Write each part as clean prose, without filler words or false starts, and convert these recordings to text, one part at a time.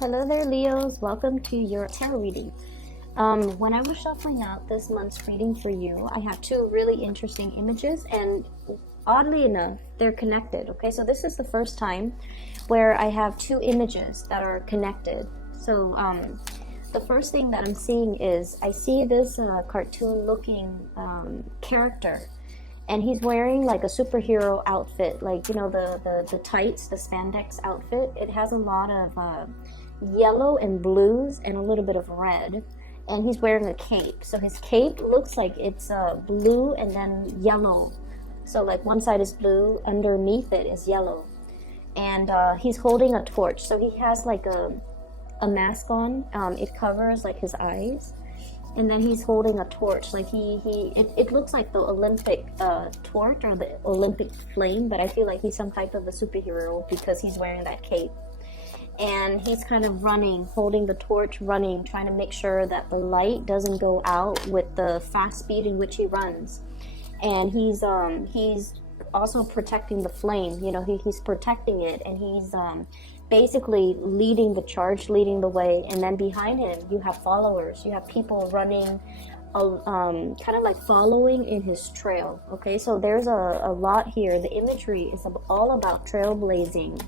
Hello there, Leos. Welcome to your tarot reading. When I was shuffling out this month's reading for you, I have two really interesting images, and oddly enough, they're connected. Okay, so this is the first time where I have two images that are connected. So the first thing that I'm seeing is I see this cartoon-looking character. And he's wearing like a superhero outfit, like, you know, the tights, the spandex outfit. It has a lot of yellow and blues and a little bit of red. And he's wearing a cape. So his cape looks like it's blue and then yellow. So like one side is blue, underneath it is yellow. And he's holding a torch. So he has like a mask on. It covers like his eyes. And then he's holding a torch, like it looks like the Olympic torch or the Olympic flame, but I feel like he's some type of a superhero because he's wearing that cape. And he's kind of running, holding the torch, running, trying to make sure that the light doesn't go out with the fast speed in which he runs. And he's also protecting the flame, you know, he's protecting it, and he's basically leading the charge, leading the way. And then behind him you have followers, you have people running, kind of like following in his trail. Okay, so there's a lot here. The imagery is all about trailblazing,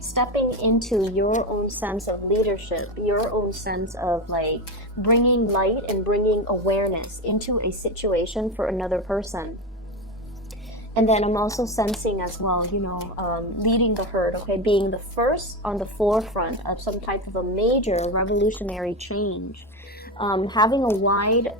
stepping into your own sense of leadership, your own sense of like bringing light and bringing awareness into a situation for another person. And then I'm also sensing as well, you know, leading the herd, okay, being the first on the forefront of some type of a major revolutionary change, having a wide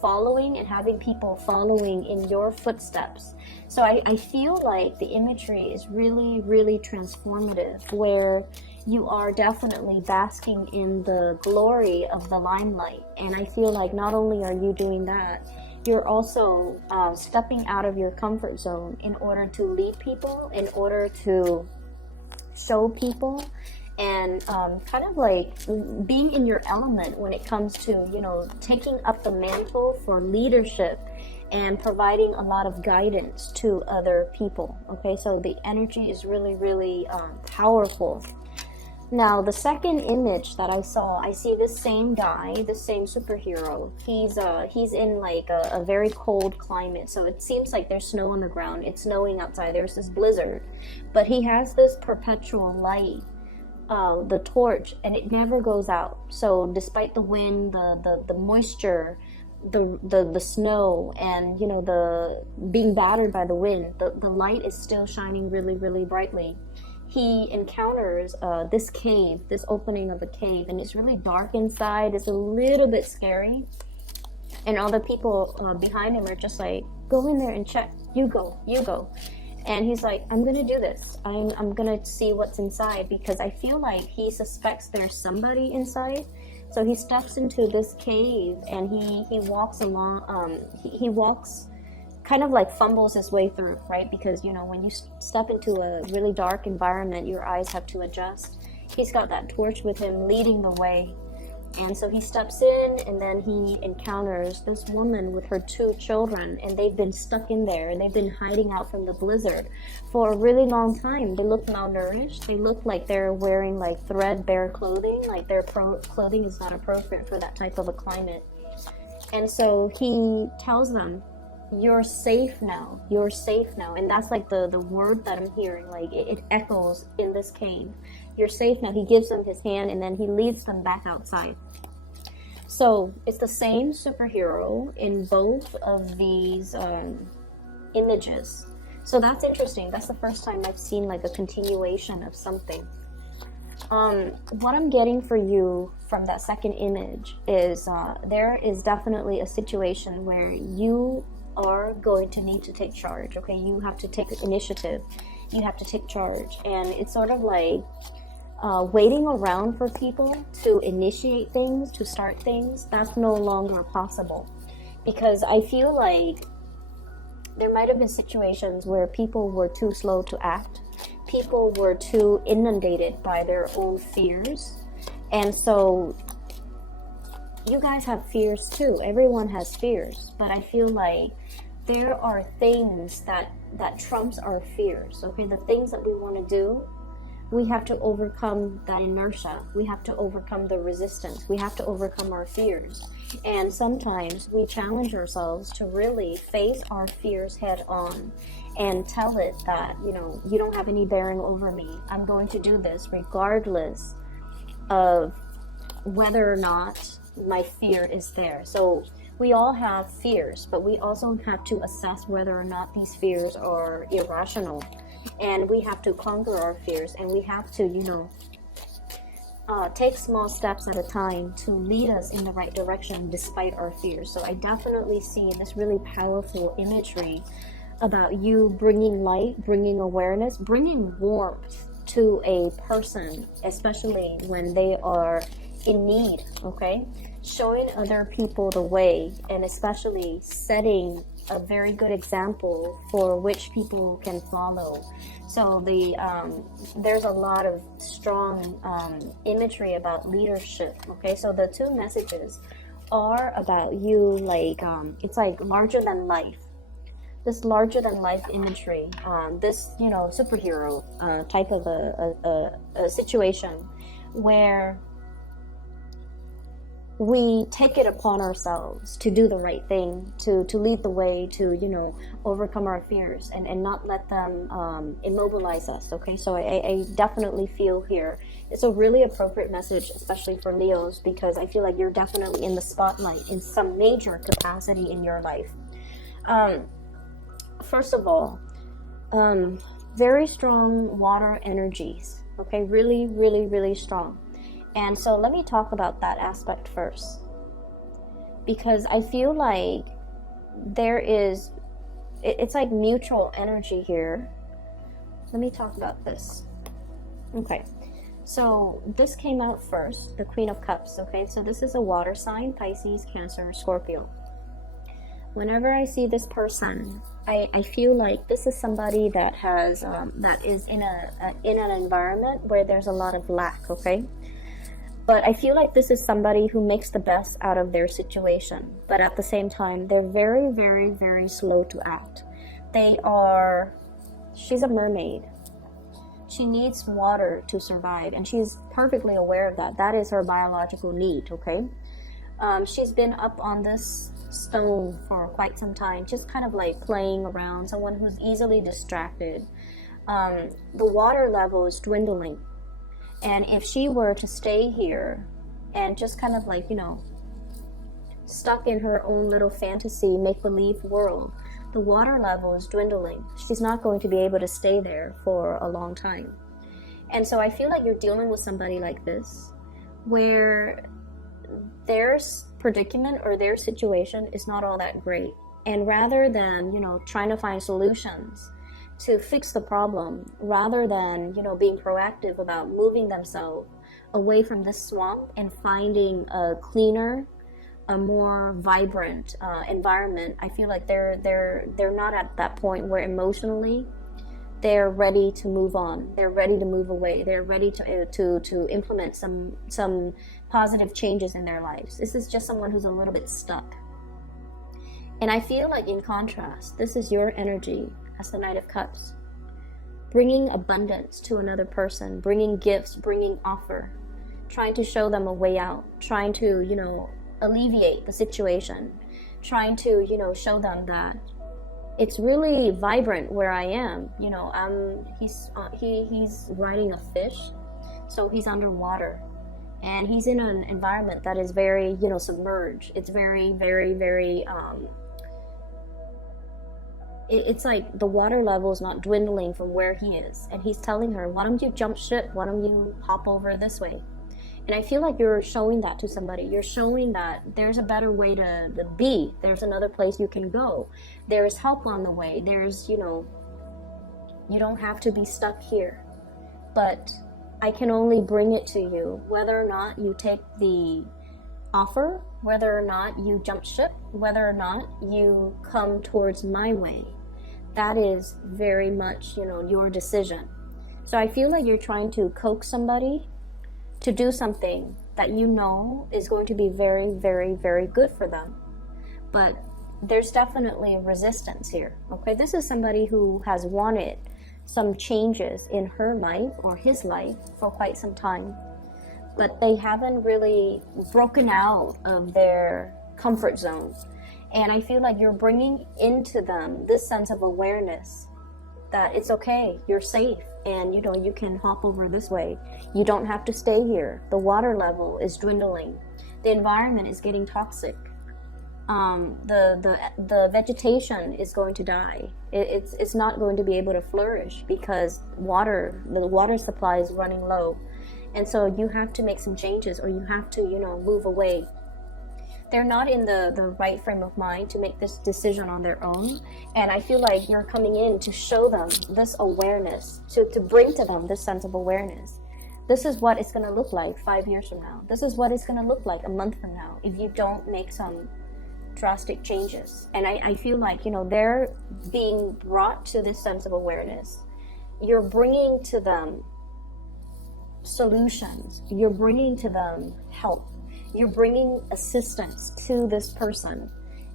following and having people following in your footsteps. So I feel like the imagery is really, really transformative, where you are definitely basking in the glory of the limelight. And I feel like not only are you doing that, you're also stepping out of your comfort zone in order to lead people, in order to show people, and kind of like being in your element when it comes to, you know, taking up the mantle for leadership and providing a lot of guidance to other people. Okay, so the energy is really, really powerful. Now, the second image that I saw, I see this same guy, the same superhero. He's in like a very cold climate, so it seems like there's snow on the ground. It's snowing outside. There's this blizzard, but he has this perpetual light, the torch, and it never goes out. So despite the wind, the moisture, the snow, and, you know, the being battered by the wind, the light is still shining really, really brightly. He encounters this cave, this opening of a cave, and it's really dark inside. It's a little bit scary, and all the people behind him are just like, go in there and check. You go. And he's like, I'm gonna do this. I'm gonna see what's inside, because I feel like he suspects there's somebody inside. So he steps into this cave and he walks along. He walks, kind of like fumbles his way through, right? Because, you know, when you step into a really dark environment, your eyes have to adjust. He's got that torch with him leading the way. And so he steps in, and then he encounters this woman with her two children, and they've been stuck in there, and they've been hiding out from the blizzard for a really long time. They look malnourished. They look like they're wearing like threadbare clothing, like their clothing is not appropriate for that type of a climate. And so he tells them, you're safe now, and that's like the word that I'm hearing, like it echoes in this cave. You're safe now. He gives them his hand, and then he leads them back outside. So it's the same superhero in both of these images. So that's interesting. That's the first time I've seen like a continuation of something. What I'm getting for you from that second image is there is definitely a situation where you are going to need to take charge. Okay, you have to take initiative, you have to take charge, and it's sort of like waiting around for people to initiate things, to start things. That's no longer possible, because I feel like there might have been situations where people were too slow to act, people were too inundated by their own fears. And so you guys have fears too. Everyone has fears, but I feel like there are things that trumps our fears. Okay, the things that we want to do we have to overcome that inertia. We have to overcome the resistance. We have to overcome our fears. And sometimes we challenge ourselves to really face our fears head on and tell it that, you know, you don't have any bearing over me. I'm going to do this regardless of whether or not my fear is there. So we all have fears, but we also have to assess whether or not these fears are irrational. And we have to conquer our fears, and we have to, you know, take small steps at a time to lead us in the right direction despite our fears. So I definitely see this really powerful imagery about you bringing light, bringing awareness, bringing warmth to a person, especially when they are in need, okay? Showing other people the way, and especially setting a very good example for which people can follow. So there's a lot of strong imagery about leadership, okay? So the two messages are about you, like, it's like larger than life. This larger than life imagery, this, you know, superhero type of a situation where we take it upon ourselves to do the right thing, to lead the way, to, you know, overcome our fears and not let them immobilize us, okay? So I definitely feel here it's a really appropriate message, especially for Leos, because I feel like you're definitely in the spotlight in some major capacity in your life. First of all, very strong water energies, okay? Really, really, really strong. And so let me talk about that aspect first, because I feel like it's like mutual energy here. Let me talk about this. Okay, so this came out first, the Queen of Cups, okay? So this is a water sign, Pisces, Cancer, Scorpio. Whenever I see this person, I feel like this is somebody that has that is in an environment where there's a lot of lack, okay? But I feel like this is somebody who makes the best out of their situation. But at the same time, they're very, very, very slow to act. She's a mermaid. She needs water to survive, and she's perfectly aware of that. That is her biological need, okay? She's been up on this stone for quite some time, just kind of like playing around, someone who's easily distracted. The water level is dwindling. And if she were to stay here and just kind of like, you know, stuck in her own little fantasy, make-believe world, the water level is dwindling. She's not going to be able to stay there for a long time. And so I feel like you're dealing with somebody like this, where their predicament or their situation is not all that great. And rather than, you know, trying to find solutions to fix the problem, rather than, you know, being proactive about moving themselves away from this swamp and finding a cleaner, a more vibrant environment, I feel like they're not at that point where emotionally they're ready to move on. They're ready to move away. They're ready to implement some positive changes in their lives. This is just someone who's a little bit stuck. And I feel like, in contrast, this is your energy as the Knight of Cups, bringing abundance to another person, bringing gifts, bringing offer, trying to show them a way out, trying to, you know, alleviate the situation, trying to, you know, show them that it's really vibrant where I am. You know, he's riding a fish, so he's underwater, and he's in an environment that is very, you know, submerged. It's very, very, very it's like the water level is not dwindling from where he is, and he's telling her, why don't you jump ship, why don't you hop over this way? And I feel like you're showing that to somebody. You're showing that there's a better way to be. There's another place you can go. There's help on the way. There's, you know, you don't have to be stuck here. But I can only bring it to you, whether or not you take the offer, whether or not you jump ship, whether or not you come towards my way. That is very much, you know, your decision. So I feel like you're trying to coax somebody to do something that you know is going to be very, very, very good for them. But there's definitely resistance here, okay? This is somebody who has wanted some changes in her life or his life for quite some time, but they haven't really broken out of their comfort zone. And I feel like you're bringing into them this sense of awareness that it's okay, you're safe, and you can hop over this way. You don't have to stay here. The water level is dwindling. The environment is getting toxic. The vegetation is going to die. It's not going to be able to flourish because the water supply is running low. And so you have to make some changes, or you have to, move away. They're not in the right frame of mind to make this decision on their own. And I feel like you're coming in to show them this awareness, to bring to them this sense of awareness. This is what it's going to look like 5 years from now. This is what it's going to look like a month from now if you don't make some drastic changes. And I feel like, they're being brought to this sense of awareness. You're bringing to them solutions. You're bringing to them help. You're bringing assistance to this person,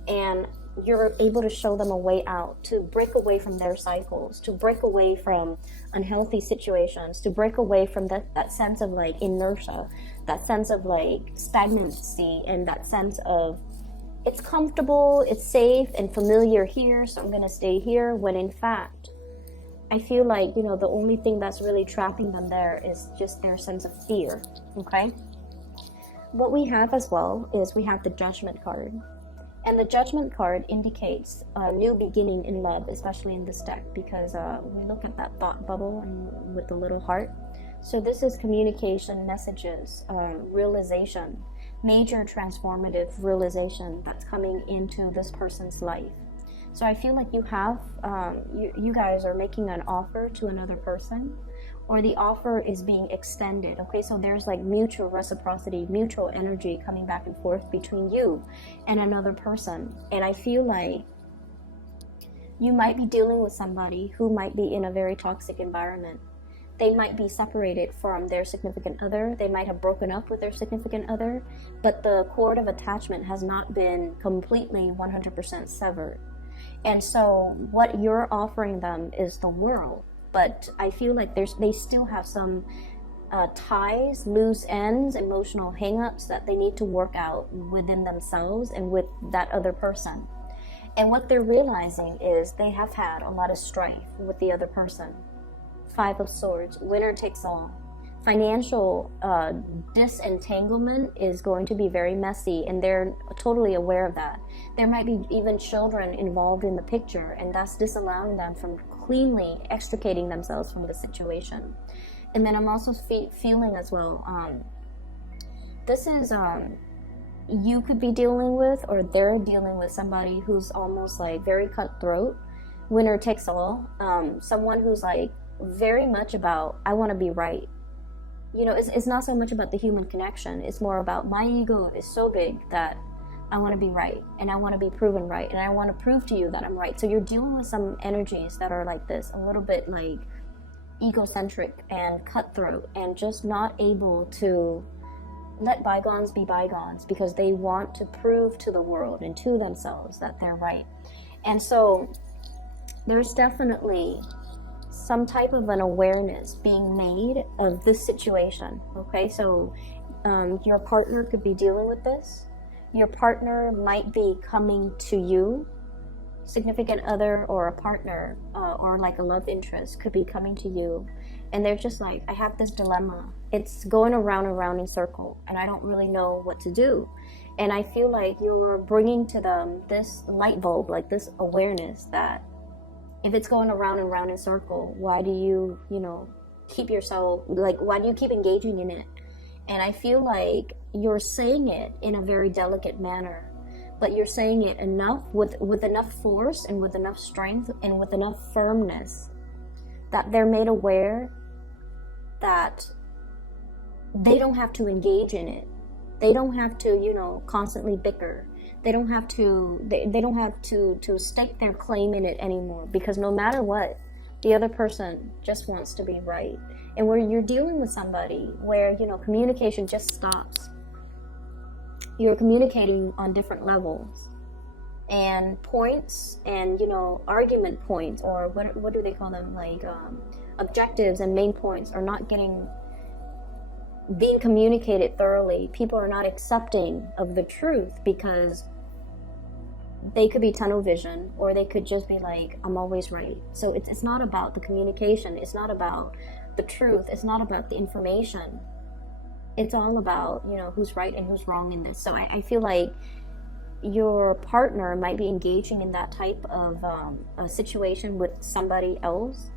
and you're able to show them a way out, to break away from their cycles, to break away from unhealthy situations, to break away from that sense of like inertia, that sense of like stagnancy, and that sense of it's comfortable, it's safe and familiar here, so I'm going to stay here, when in fact I feel like, the only thing that's really trapping them there is just their sense of fear. Okay? What we have as well is we have the Judgment card. And the Judgment card indicates a new beginning in love, especially in this deck, because we look at that thought bubble and with the little heart. So this is communication, messages, realization, major transformative realization that's coming into this person's life. So I feel like you have, you guys are making an offer to another person, or the offer is being extended. Okay, so there's like mutual reciprocity, mutual energy coming back and forth between you and another person. And I feel like you might be dealing with somebody who might be in a very toxic environment. They might be separated from their significant other. They might have broken up with their significant other, but the cord of attachment has not been completely 100% severed. And so what you're offering them is the world. But I feel like they still have some ties, loose ends, emotional hangups that they need to work out within themselves and with that other person. And what they're realizing is they have had a lot of strife with the other person. 5 of Swords, winner takes all. Financial disentanglement is going to be very messy, and they're totally aware of that. There might be even children involved in the picture, and that's disallowing them from cleanly extricating themselves from the situation. And then I'm also feeling as well, this is you could be dealing with, or they're dealing with somebody who's almost like very cutthroat, winner takes all, someone who's like very much about, I want to be right. It's not so much about the human connection. It's more about my ego is so big that I want to be right, and I want to be proven right, and I want to prove to you that I'm right. So you're dealing with some energies that are like this, a little bit like egocentric and cutthroat, and just not able to let bygones be bygones because they want to prove to the world and to themselves that they're right. And so there's definitely some type of an awareness being made of this situation. Okay, so your partner could be dealing with this. Your partner might be coming to you. Significant other or a partner or like a love interest could be coming to you, and they're just like, I have this dilemma. It's going around and around in circle, and I don't really know what to do. And I feel like you're bringing to them this light bulb, like this awareness that if it's going around and around in circle, why do you, keep yourself, like, why do you keep engaging in it? And I feel like you're saying it in a very delicate manner, but you're saying it enough, with enough force and with enough strength and with enough firmness that they're made aware that they don't have to engage in it. They don't have to, constantly bicker. They don't have to, they don't have to stake their claim in it anymore, because no matter what, the other person just wants to be right. And where you're dealing with somebody where, communication just stops. You're communicating on different levels. and points, and argument points, or what do they call them, like objectives and main points are not being communicated thoroughly. People are not accepting of the truth because they could be tunnel vision, or they could just be like, I'm always right. So it's not about the communication, it's not about the truth, it's not about the information. It's all about, who's right and who's wrong in this. So I feel like your partner might be engaging in that type of a situation with somebody else,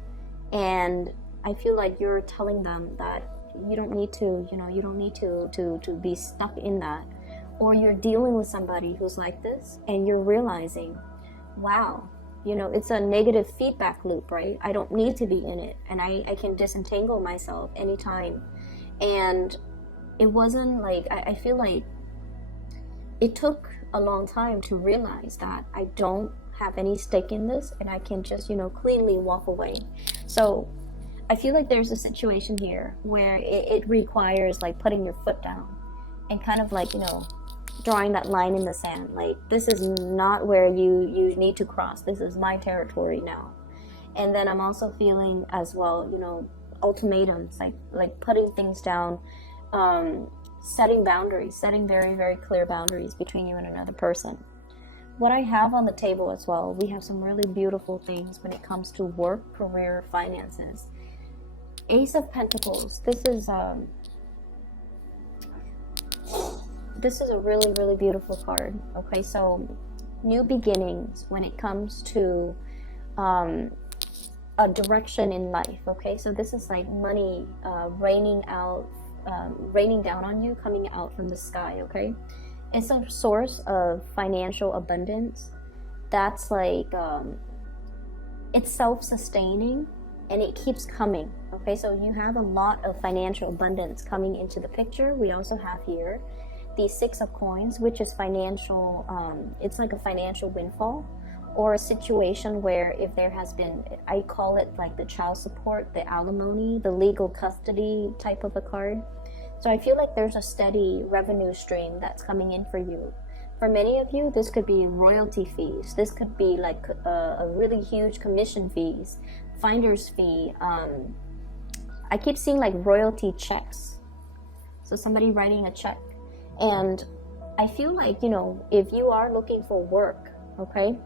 and I feel like you're telling them that you don't need to, you don't need to be stuck in that. Or you're dealing with somebody who's like this, and you're realizing, wow, it's a negative feedback loop, right? I don't need to be in it, and I can disentangle myself anytime. And it wasn't like, I feel like it took a long time to realize that I don't have any stake in this, and I can just, cleanly walk away. So I feel like there's a situation here where it requires like putting your foot down and kind of like, drawing that line in the sand. Like, this is not where you need to cross. This is my territory now. And then I'm also feeling as well, ultimatums, like putting things down, setting boundaries, setting very, very clear boundaries between you and another person. What I have on the table as well, we have some really beautiful things when it comes to work, career, finances. Ace of Pentacles. This is a really, really beautiful card. Okay, so new beginnings when it comes to a direction in life. Okay, so this is like money raining down on you, coming out from the sky. Okay, it's a source of financial abundance that's like it's self-sustaining, and it keeps coming. Okay, so you have a lot of financial abundance coming into the picture. We also have here the Six of Coins, which is financial, it's like a financial windfall, or a situation where if there has been, I call it like the child support, the alimony, the legal custody type of a card. So I feel like there's a steady revenue stream that's coming in for you. For many of you, this could be royalty fees. This could be like a really huge commission fees, finder's fee. I keep seeing like royalty checks. So somebody writing a check. And I feel like, if you are looking for work, okay,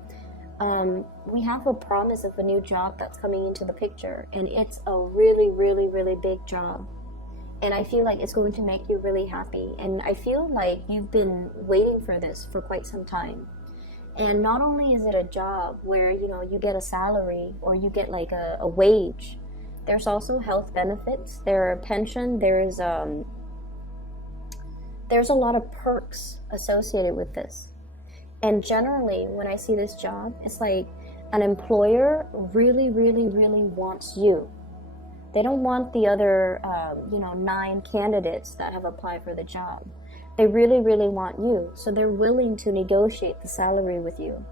we have a promise of a new job that's coming into the picture, and it's a really, really, really big job. And I feel like it's going to make you really happy. And I feel like you've been waiting for this for quite some time. And not only is it a job where, you get a salary or you get like a wage, there's also health benefits, there are pension, there's a lot of perks associated with this. And generally, when I see this job, it's like an employer really, really, really wants you. They don't want the other, 9 candidates that have applied for the job. They really, really want you. So they're willing to negotiate the salary with you.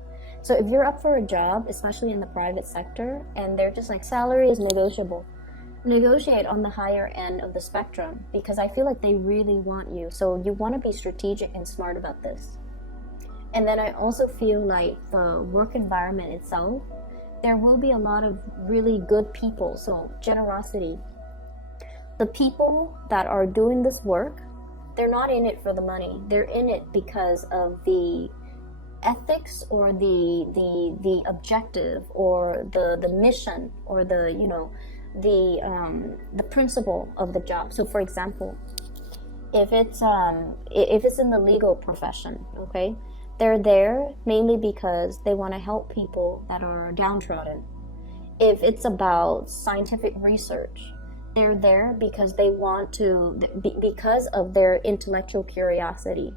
So if you're up for a job, especially in the private sector, and they're just like, salary is negotiable, negotiate on the higher end of the spectrum, because I feel like they really want you. So you want to be strategic and smart about this. And then I also feel like the work environment itself, there will be a lot of really good people. So generosity. The people that are doing this work, they're not in it for the money. They're in it because of the ethics, or the objective, or the mission, or the principle of the job. So for example, if it's in the legal profession, okay, they're there mainly because they want to help people that are downtrodden. If it's about scientific research, they're there because they want to, because of their intellectual curiosity.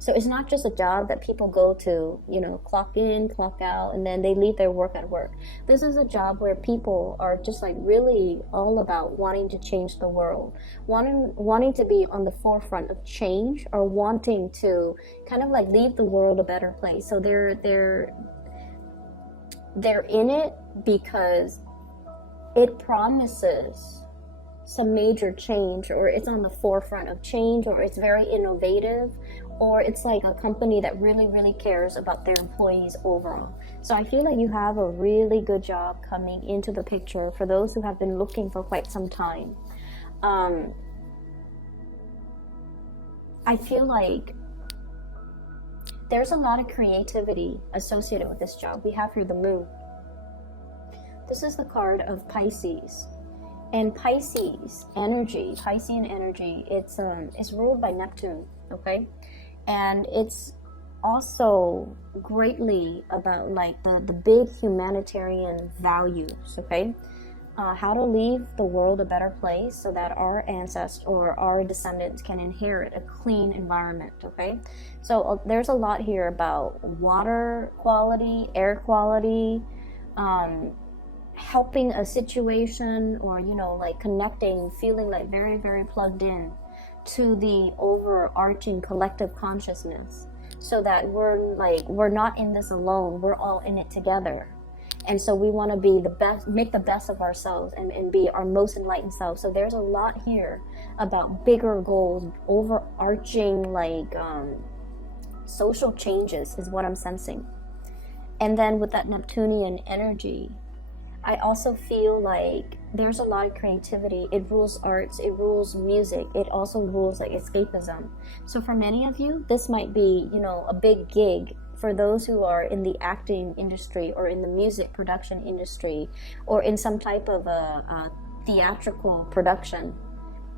So it's not just a job that people go to, clock in, clock out, and then they leave their work at work. This is a job where people are just like really all about wanting to change the world, wanting to be on the forefront of change, or wanting to kind of like leave the world a better place. So they're in it because it promises some major change, or it's on the forefront of change, or it's very innovative, or it's like a company that really, really cares about their employees overall. So I feel like you have a really good job coming into the picture for those who have been looking for quite some time. I feel like there's a lot of creativity associated with this job. We have here the moon. This is the card of Pisces. And Pisces energy, Piscean energy, it's ruled by Neptune, okay? And it's also greatly about like the big humanitarian values, okay? How to leave the world a better place so that our ancestors or our descendants can inherit a clean environment, okay? So there's a lot here about water quality, air quality, helping a situation, or like connecting, feeling like very, very plugged in to the overarching collective consciousness, so that we're not in this alone, we're all in it together. And so we want to be the best, make the best of ourselves, and be our most enlightened self. So there's a lot here about bigger goals, overarching social changes is what I'm sensing. And then with that Neptunian energy, I also feel like there's a lot of creativity. It rules arts, it rules music, it also rules like escapism. So for many of you, this might be, a big gig. For those who are in the acting industry, or in the music production industry, or in some type of a theatrical production,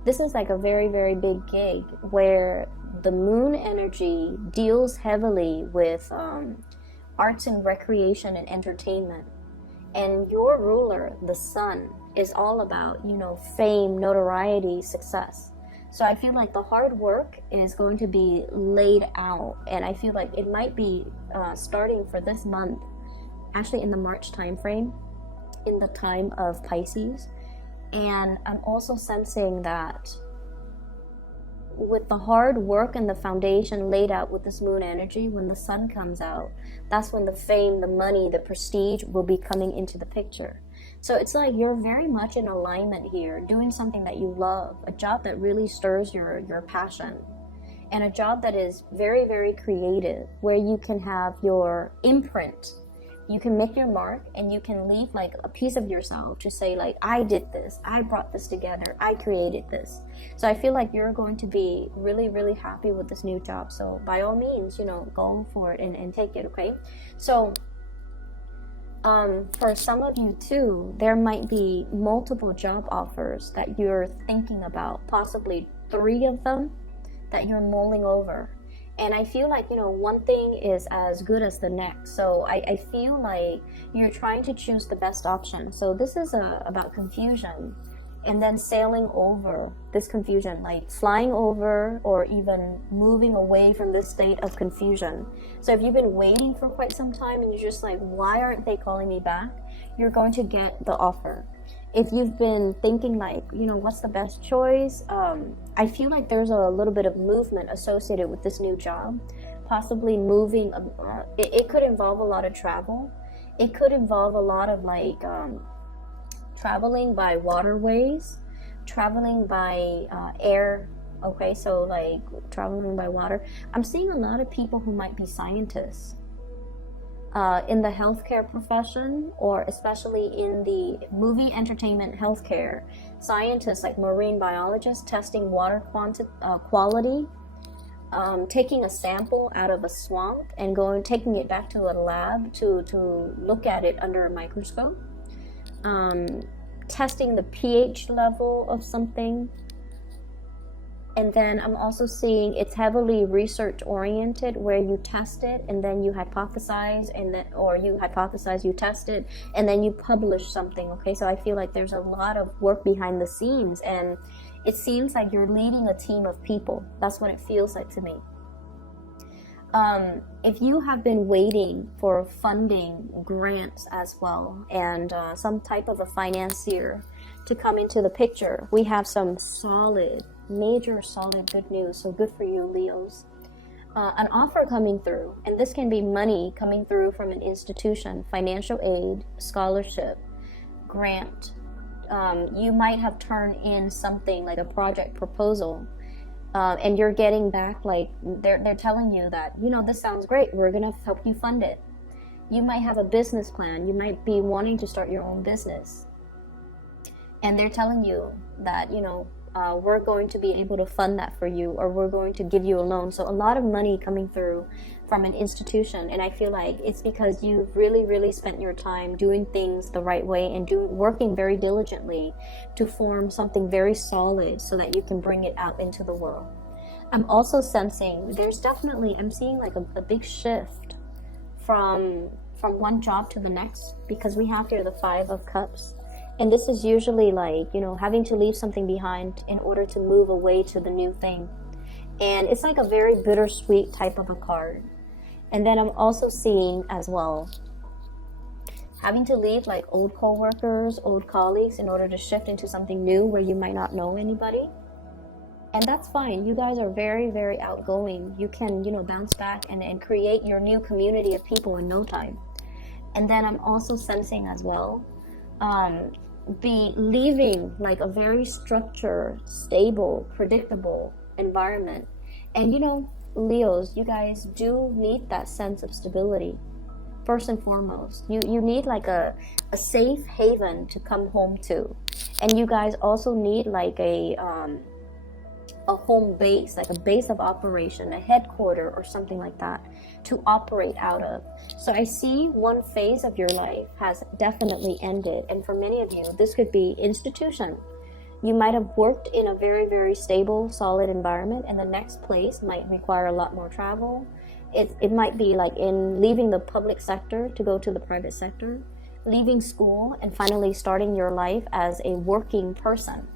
this is like a very, very big gig where the moon energy deals heavily with arts and recreation and entertainment. And your ruler, the sun, is all about, fame, notoriety, success. So I feel like the hard work is going to be laid out, and I feel like it might be starting for this month, actually in the March time frame, in the time of Pisces. And I'm also sensing that with the hard work and the foundation laid out with this moon energy, when the sun comes out, that's when the fame, the money, the prestige will be coming into the picture. So it's like you're very much in alignment here, doing something that you love, a job that really stirs your passion, and a job that is very, very creative, where you can have your imprint. You can make your mark, and you can leave like a piece of yourself to say like, I did this, I brought this together, I created this. So I feel like you're going to be really, really happy with this new job. So by all means, go for it and take it, okay? So for some of you too, there might be multiple job offers that you're thinking about, possibly 3 of them that you're mulling over. And I feel like, one thing is as good as the next. So I feel like you're trying to choose the best option. So this is about confusion, and then sailing over this confusion, like flying over or even moving away from this state of confusion. So if you've been waiting for quite some time and you're just like, why aren't they calling me back? You're going to get the offer. If you've been thinking like, what's the best choice? I feel like there's a little bit of movement associated with this new job, possibly moving. It could involve a lot of travel. It could involve a lot of traveling by waterways, traveling by air. Okay, so like traveling by water. I'm seeing a lot of people who might be scientists. In the healthcare profession, or especially in the movie entertainment healthcare, scientists like marine biologists testing water quality, taking a sample out of a swamp and taking it back to a lab to look at it under a microscope, testing the pH level of something. And then I'm also seeing it's heavily research oriented, where you test it and then you hypothesize, or you hypothesize, you test it, and then you publish something. Okay, so I feel like there's a lot of work behind the scenes, and it seems like you're leading a team of people. That's what it feels like to me. If you have been waiting for funding, grants as well, and some type of a financier to come into the picture, we have some major solid good news. So good for you, Leos. An offer coming through, and this can be money coming through from an institution, financial aid, scholarship, grant, you might have turned in something like a project proposal, and you're getting back, like, they're telling you that, you know, this sounds great, we're gonna help you fund it. You might have a business plan, you might be wanting to start your own business, and they're telling you that, you know, we're going to be able to fund that for you, or we're going to give you a loan. So a lot of money coming through from an institution, and I feel like it's because you've really spent your time doing things the right way and working very diligently to form something very solid so that you can bring it out into the world. I'm also sensing there's definitely, I'm seeing like a big shift from one job to the next, because we have here the 5 of Cups. And this is usually like, you know, having to leave something behind in order to move away to the new thing. And it's like a very bittersweet type of a card. And then I'm also seeing as well, having to leave like old co-workers, old colleagues in order to shift into something new where you might not know anybody. And that's fine. You guys are very outgoing. You can, you know, bounce back and create your new community of people in no time. And then I'm also sensing as well, be leaving like a very structured, stable, predictable environment. And you know, Leos, you guys do need that sense of stability. First and foremost, you need like a safe haven to come home to. And you guys also need like a home base, like a base of operation, a headquarter or something like that to operate out of. So I see one phase of your life has definitely ended, and for many of you this could be institution. You might have worked in a very stable, solid environment, and the next place might require a lot more travel. It might be like in leaving the public sector to go to the private sector, leaving school and finally starting your life as a working person.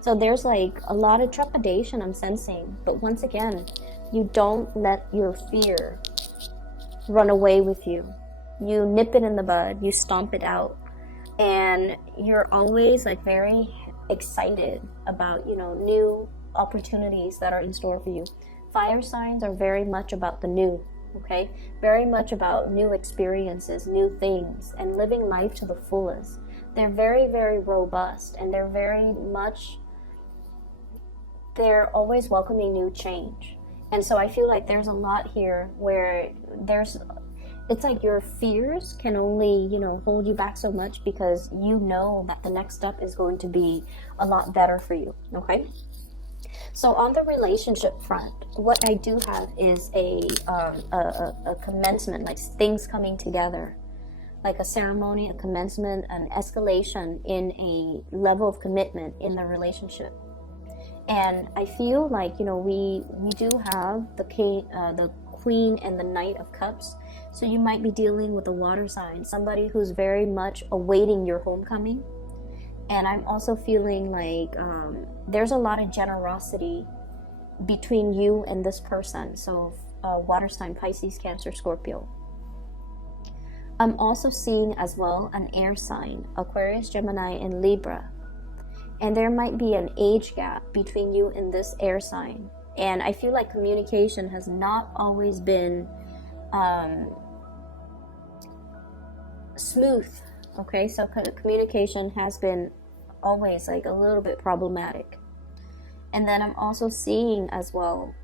So there's like a lot of trepidation I'm sensing, but once again, you don't let your fear run away with you. You nip it in the bud, you stomp it out, and you're always like very excited about, you know, new opportunities that are in store for you. Fire signs are very much about the new, okay? Very much about new experiences, new things, and living life to the fullest. They're very robust, and they're always welcoming new change. And so I feel like there's a lot here where it's like your fears can only, you know, hold you back so much, because you know that the next step is going to be a lot better for you, okay? So on the relationship front, what I do have is a commencement, like things coming together, like a ceremony, a commencement, an escalation in a level of commitment in the relationship. And I feel like, you know, we do have the Queen and the Knight of Cups. So you might be dealing with a water sign, somebody who's very much awaiting your homecoming. And I'm also feeling like there's a lot of generosity between you and this person. So water sign, Pisces, Cancer, Scorpio. I'm also seeing as well an air sign, Aquarius, Gemini, and Libra. And there might be an age gap between you and this air sign. And I feel like communication has not always been smooth, okay? So communication has been always like a little bit problematic. And then I'm also seeing as well,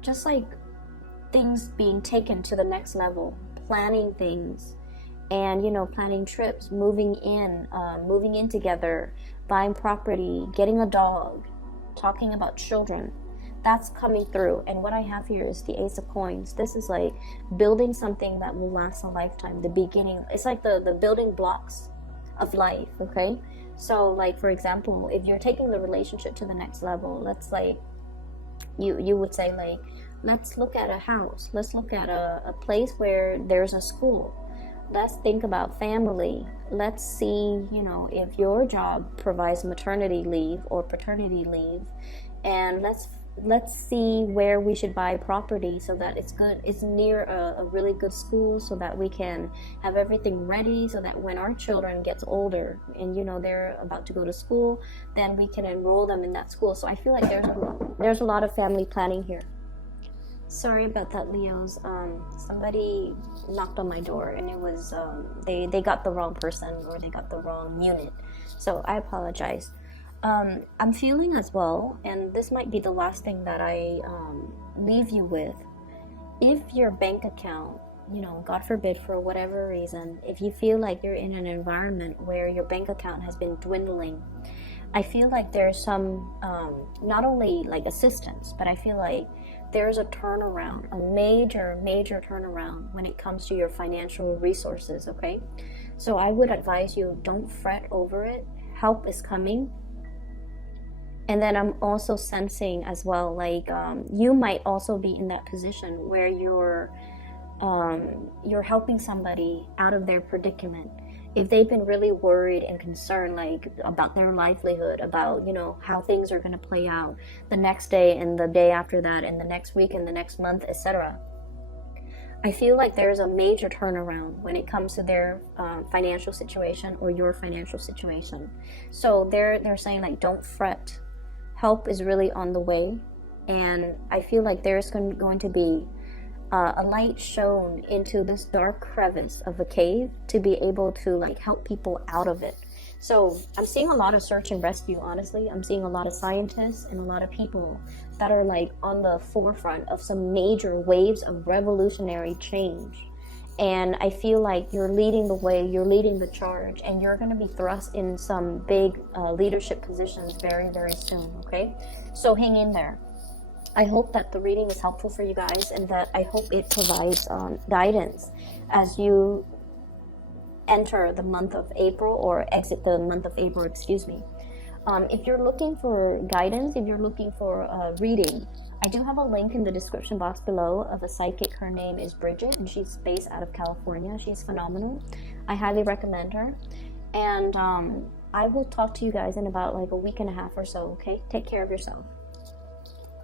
just like things being taken to the next level, planning things, and, you know, planning trips, moving in together, buying property, getting a dog, talking about children. That's coming through. And what I have here is the Ace of Coins. This is like building something that will last a lifetime. The beginning, it's like the building blocks of life, okay? So like, for example, if you're taking the relationship to the next level, let's like, you would say like, let's look at a house. Let's look at a place where there's a school. Let's think about family. Let's see, you know, if your job provides maternity leave or paternity leave, and let's see where we should buy property so that it's near a really good school, so that we can have everything ready, so that when our children gets older and, you know, they're about to go to school, then we can enroll them in that school. So I feel like there's a lot of family planning here. Sorry about that, Leos. Somebody knocked on my door, and it was they got the wrong person, or they got the wrong unit. So I apologize. I'm feeling as well, and this might be the last thing that I leave you with. If your bank account, you know, God forbid, for whatever reason, if you feel like you're in an environment where your bank account has been dwindling, I feel like there's some not only like assistance, but I feel like there's a turnaround, a major turnaround when it comes to your financial resources. Okay, so I would advise you, don't fret over it. Help is coming. And then I'm also sensing as well, like you might also be in that position where you're helping somebody out of their predicament. If they've been really worried and concerned, like about their livelihood, about, you know, how things are going to play out the next day and the day after that and the next week and the next month, etc. I feel like there's a major turnaround when it comes to their financial situation or your financial situation. So they're saying, like, don't fret. Help is really on the way, and I feel like there's going to be a light shown into this dark crevice of a cave to be able to like help people out of it. So I'm seeing a lot of search and rescue, honestly. I'm seeing a lot of scientists and a lot of people that are like on the forefront of some major waves of revolutionary change. And I feel like you're leading the way, you're leading the charge, and you're going to be thrust in some big leadership positions very, very soon, okay? So hang in there. I hope that the reading is helpful for you guys, and that I hope it provides guidance as you enter the month of April, or exit the month of April, excuse me. If you're looking for guidance, if you're looking for a reading, I do have a link in the description box below of a psychic. Her name is Bridget, and she's based out of California. She's phenomenal. I highly recommend her. And I will talk to you guys in about like a week and a half or so, okay? Take care of yourself.